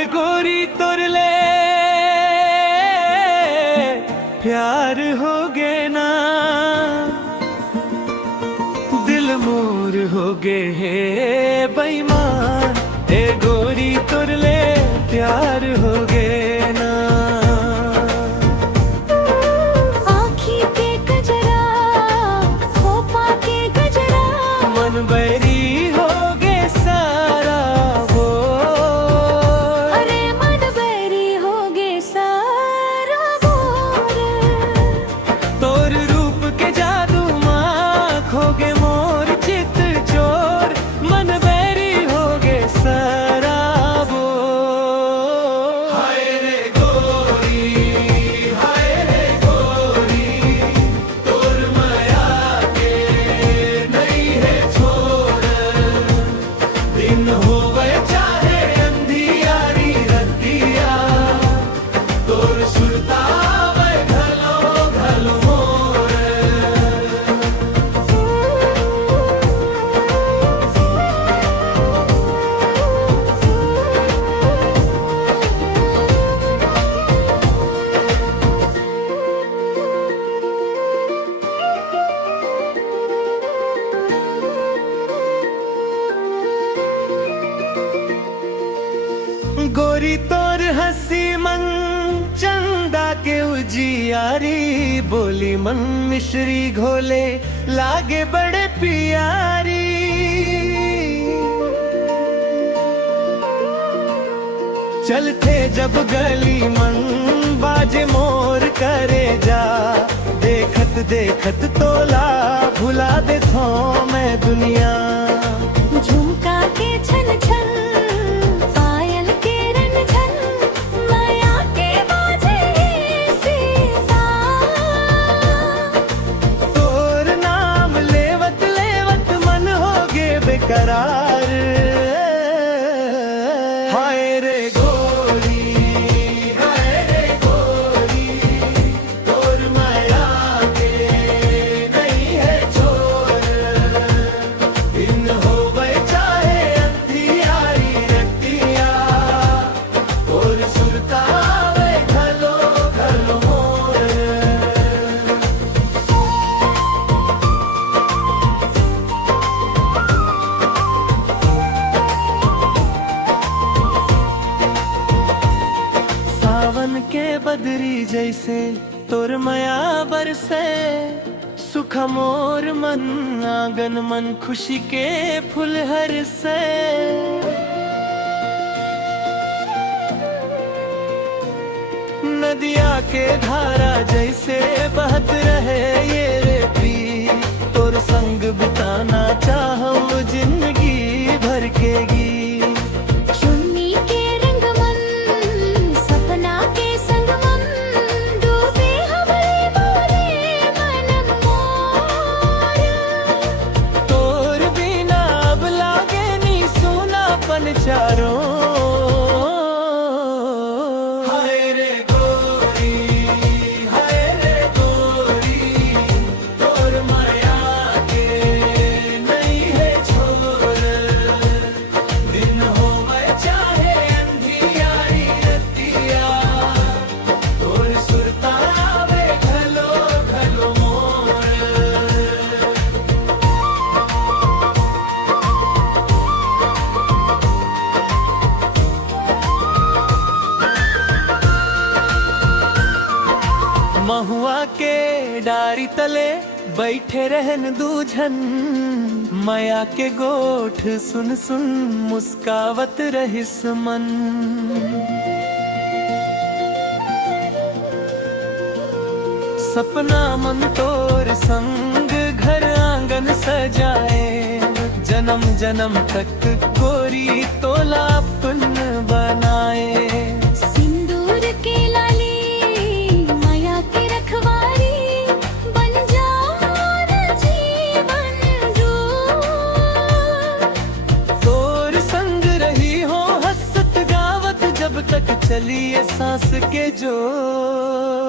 के गोरी तुरले प्यार हो गे ना, दिल मोर हो गे है बेईमान। ए गोरी तुरले प्यार हो गे ना। आँखी के गजरा, खोपा के गजरा, मन बैरी हो गे सारा वो। अरे मन बैरी हो गे सारा बोर। तोर रूप के जादू माँ खो गे मोर चित चोर। मन बैरी हो गे सारा वो। हाय रे गोरी, हाय रे गोरी, तोर माया के नहीं है छोड़। दिन होवे चाहे अंधियारी रतिया, तोर सुरतावे घलो घलो मोर। गोरी तोर हसी मन चंदा के उजियारी। बोली मन मिश्री घोले लागे बड़े प्यारी। चलते जब गली मन बाजे मोर करे जा। देखत देखत तोला भुला दे थो मैं दुनिया। झुमका के छन छन, पायल के रन छन, माया के बाजे सीता। तोर नाम लेवत लेवत मन हो गे बेकरार। हाय रे गोरी, हाय रे गोरी, तोर माया के नहीं है छोर। दिन होवे चाहे अंधियारी रतिया, तोर सुरतावे घलो घलो मोर। सावन के बदरी जैसे तोर माया बरसे। सुख मोर मन आंगन मन खुशी के फूल हर से। नदिया के धारा जैसे बहत रहे ये रे प्रीत। तोर संग बिताना चाहूं जिंदगी भर के गीत। चुन्नी के रंग मन, सपना के संग मन, डूबे हमरे मोरे मन मोर। तोर बिना अब लागे नी सूनापन चारों। हाय रे गोरी, हाय रे गोरी, तोर माया के नहीं है छोर। दिन होवे चाहे अंधियारी रतिया, तोर सुरतावे घलो घलो मोर। महुआ के डारी तले बैठे रहन दूझन। माया के गोठ सुन सुन मुस्कावत रहिस मन। सपना मन तोर संग घर आंगन सजाए। जन्म जन्म तक गोरी तोला अपन बनाए। सिंदूर के लाली, माया के रखवारी, बन जाओ जीवन जो। तोर संग रही हो हंसत गावत जब तक चलिए सांस के जोर।